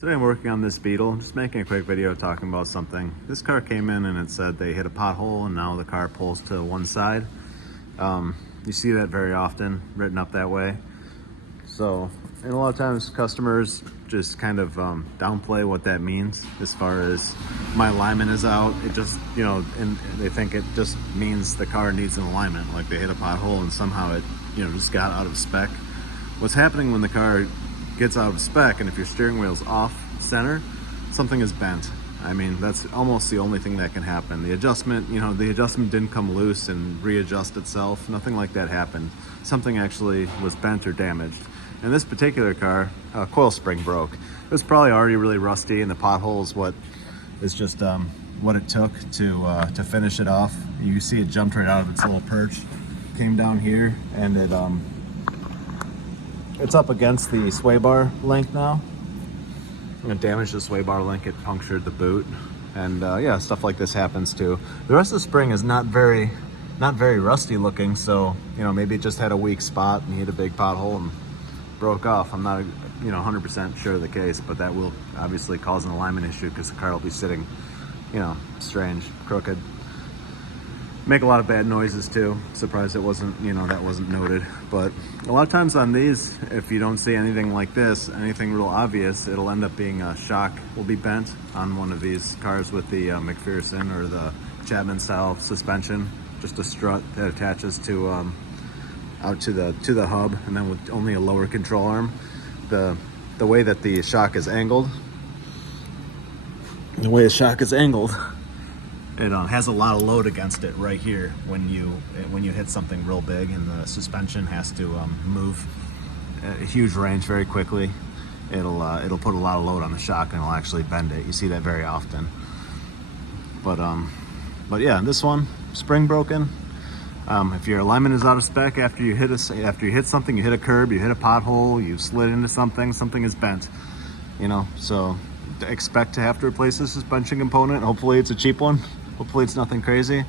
Today I'm working on this Beetle. I'm just making a quick video talking about something. This car came in and it said they hit a pothole and now the car pulls to one side. You see that very often written up that way. So, and a lot of times customers just kind of downplay what that means as far as my alignment is out. It just, you know, and they think it just means the car needs an alignment, like they hit a pothole and somehow it, you know, just got out of spec. What's happening when the car gets out of spec and if your steering wheel's off center, something is bent. I mean, that's almost the only thing that can happen. The adjustment, you know, the adjustment didn't come loose and readjust itself. Nothing like that happened. Something actually was bent or damaged. In this particular car, a coil spring broke. It was probably already really rusty, and the pothole is what is just what it took to finish it off. You see it jumped right out of its little perch, came down here, and it's up against the sway bar link now. It damaged the sway bar link, it punctured the boot, and yeah, stuff like this happens too. The rest of the spring is not very rusty looking, so you know, maybe it just had a weak spot and hit a big pothole and broke off. I'm not, you know, 100% sure of the case, but that will obviously cause an alignment issue because the car will be sitting, you know, strange, crooked. Make a lot of bad noises too. Surprised it wasn't, you know, that wasn't noted. But a lot of times on these, if you don't see anything like this, anything real obvious, it'll end up being a shock will be bent on one of these cars with the McPherson or the Chapman style suspension. Just a strut that attaches to out to the hub, and then with only a lower control arm. The way that the shock is angled, it has a lot of load against it right here when you hit something real big, and the suspension has to move a huge range very quickly. It'll put a lot of load on the shock and it'll actually bend it. You see that very often. But yeah, this one, spring broken. If your alignment is out of spec after you hit something, you hit a curb, you hit a pothole, you slid into something is bent. You know, so expect to have to replace the suspension component. Hopefully it's a cheap one. Hopefully it's nothing crazy.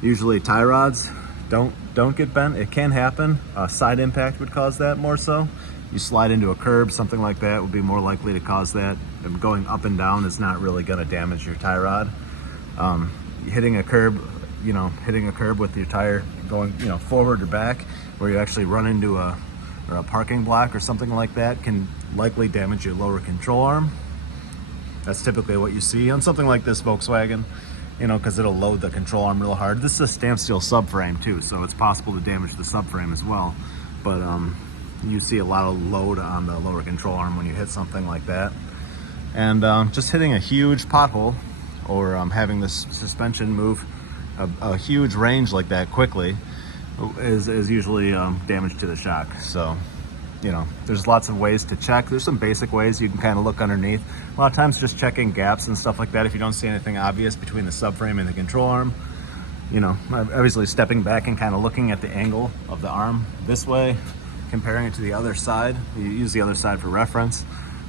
Usually tie rods don't get bent. It can happen. Side impact would cause that more so. You slide into a curb, something like that would be more likely to cause that. And going up and down is not really going to damage your tie rod. Hitting a curb with your tire going, you know, forward or back, where you actually run into a parking block or something like that, can likely damage your lower control arm. That's typically what you see on something like this Volkswagen, you know, because it'll load the control arm real hard. This is a stamped steel subframe too, so it's possible to damage the subframe as well. But you see a lot of load on the lower control arm when you hit something like that. And just hitting a huge pothole or having this suspension move a huge range like that quickly is usually damage to the shock. So, you know, there's lots of ways to check. There's some basic ways you can kind of look underneath. A lot of times just checking gaps and stuff like that. If you don't see anything obvious between the subframe and the control arm, you know, obviously stepping back and kind of looking at the angle of the arm this way, comparing it to the other side. You use the other side for reference.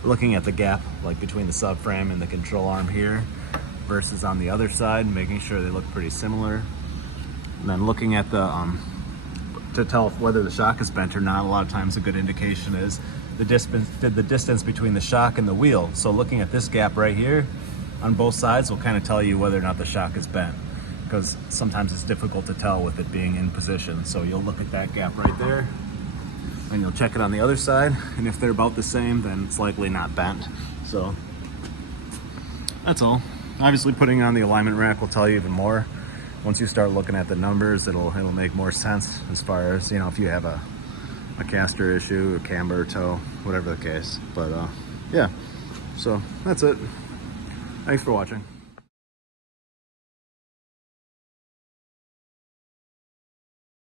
Looking at the gap like between the subframe and the control arm here versus on the other side, making sure they look pretty similar. And then looking at the to tell whether the shock is bent or not, a lot of times a good indication is the distance between the shock and the wheel. So looking at this gap right here on both sides will kind of tell you whether or not the shock is bent, because sometimes it's difficult to tell with it being in position. So you'll look at that gap right there and you'll check it on the other side, and if they're about the same, then it's likely not bent. So that's all. Obviously putting on the alignment rack will tell you even more. Once you start looking at the numbers, it'll make more sense as far as, you know, if you have a caster issue, a camber, toe, whatever the case. But yeah, so that's it. Thanks for watching.